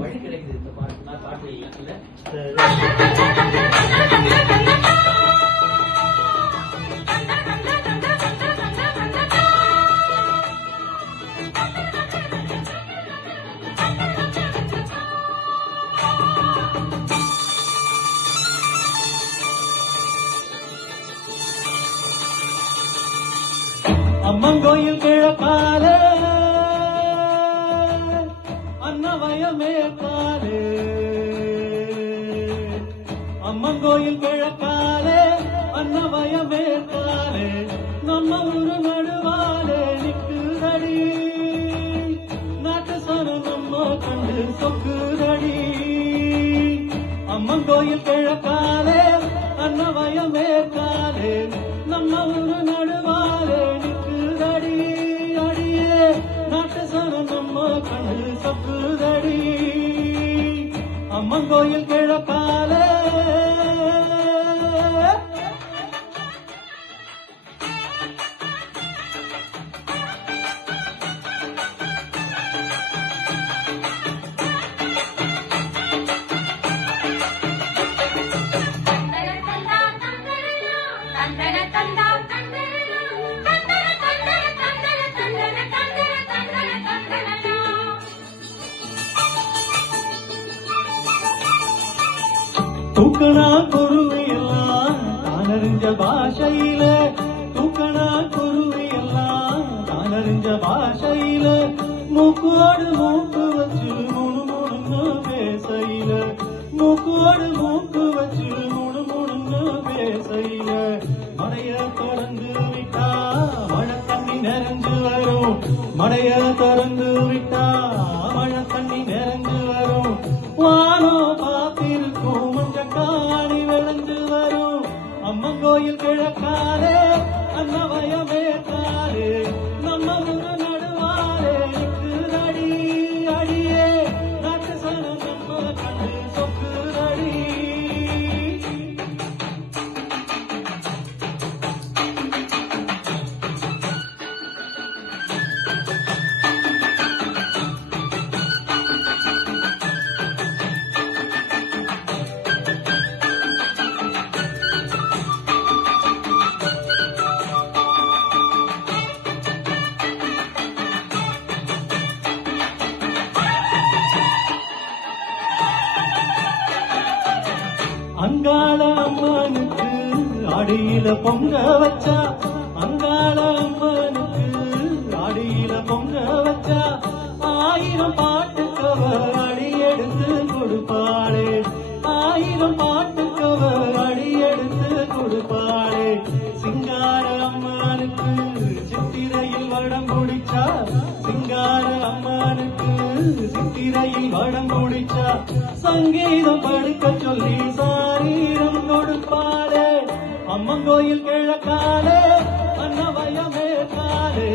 வழி கிடைக்குது இந்த பாட்டு இல்ல. அம்மன் கோயில் கிழக்காலே அன்னவயமே காலே, அம்மன் கோயில் கிழக்காலே அன்னவயமே காலே, நம்ம ஊரு நடுவாலே நிக்குதடி, நாட்டு சனம் நம்ம கண்டு சொக்குதடி. அம்மன் கோயில் கிழக்காலே அன்னவயமே காலே, நம்ம ஊரு நடுவாலே நிக்குதடி, அடியே நாட்டு சனம் நம்ம கண்டு சொக்குதடி. அம்மன் கோயில் கிழக்காலே தூக்கணா குருவி எல்லாம் தானறிஞ்ச பாஷையில, தூக்கணா குருவி எல்லாம் தானறிஞ்ச பாஷையில, மூக்கோடு மூக்கு வச்சு முணுமுணுன்னு பேசையில, மூக்கோடு மூக்கு வச்சு முணுமுணுன்னு பேசையில, மழைய திறந்து விட்டா மழை தண்ணி நிறைஞ்சு வரும், மழைய திறந்து விட்டா மழை தண்ணி நிறைஞ்சு வரும், வானோ பார்த்திருக்கும் காணி விளைஞ்சு வரும். அம்மன் கோயில் கிழக்காலே அன்னவயமே காலே, நம்ம ஊரு நடுவாலே நிக்குதடி, அடியே நாட்டு சனம் நம்ம கண்டு சொக்குதடி. அங்காள அம்மனுக்கு அடியில பொங்க வச்சா, அங்காள அம்மனுக்கு அடியில பொங்க வச்சா, 1000 பாட்டுக்கவ அடி எடுத்து கொடுப்பாளே, 1000 பாட்டுக்கவ அடி எடுத்து கொடுப்பாளே. சிங்கார அம்மனுக்கு சித்திரையில் வடம் குடிச்சா, சிங்கார அம்மனுக்கு சித்திரையில் வடம் குடிச்சா, சங்கீதம் படுக்க சொல்லி சாரீரம் கொடுப்பாளே. அம்மன் கோயில் கிழக்காலே அன்னவயமே காலே,